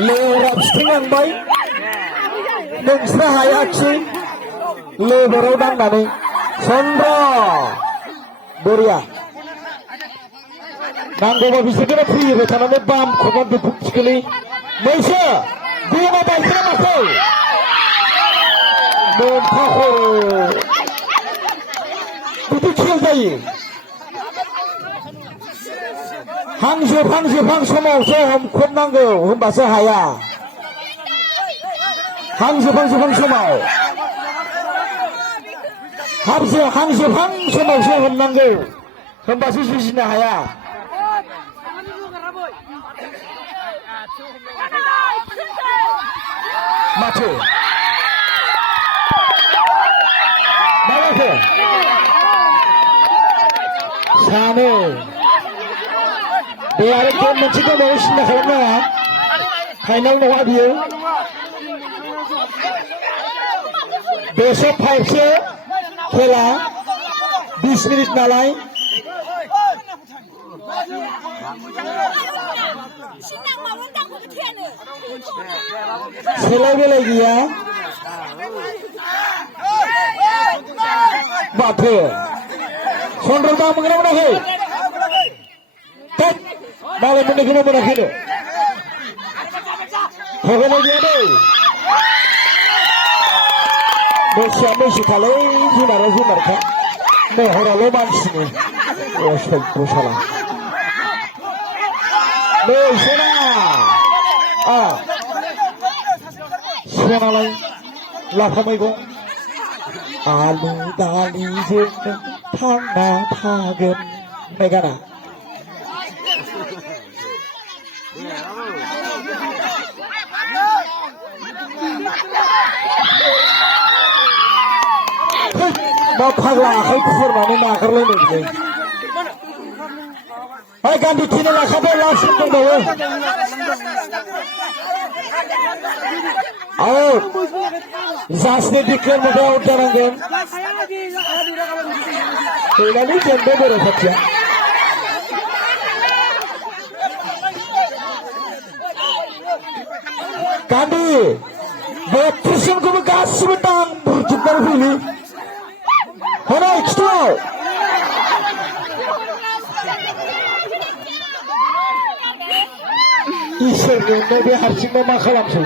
लेवराव सिथिंलांबाय नोंस्रा हायाखिसै लेबाराव दांनानै चन्द्र बरिया नांगौबा बिसोरखौनो फैबाय थानानै बाम खबा दुफुक थिखोलै मैसो गोमा बायसोना माखौ मोनथाखौ बिदि खेल जायो हांजोफां समावसो हमख्रबनांगौ होमबासो हाया हांजोफां समाव हांजोफां समावसो हमनांगौ होमबासो जुजिनो हाया माथो माथो सानो बे आरो गेम मोनसे दंबावो सिन्था खालामनाङा फाइनाल नङा बियो बेसो 5सो खेला 20 मिनिट नालाय सेलाय बेलाय गैया माथो चन्द्रदा मोनगोना मोनाखै मालाय मोननायखौबो मोनाखैनो थगायनाय गैया दै मैसोआ मैसोखालै जुनारा जुनारखा महराल' मानसिनि सैत्र साला मैसोना सेनालाय लाफा मैगं आलु दालिजों थांना थागोन होननाय गाना मा फाग्ला आखाइ फुरनानै नागारलायनो ओइ गान्दु थेनो लाखाबाय लास्ट दंबावो जास्टनि डिक्लेयार माबायाव आउट जानांगोन फैनानै जेनबाय बोराय फाथिया गान्दु 32 जनखौबो गासिबो दां बुरजोबनानै फैलै हनै खिथुआव इसोरनो बे हारसिंनो मा खालामसै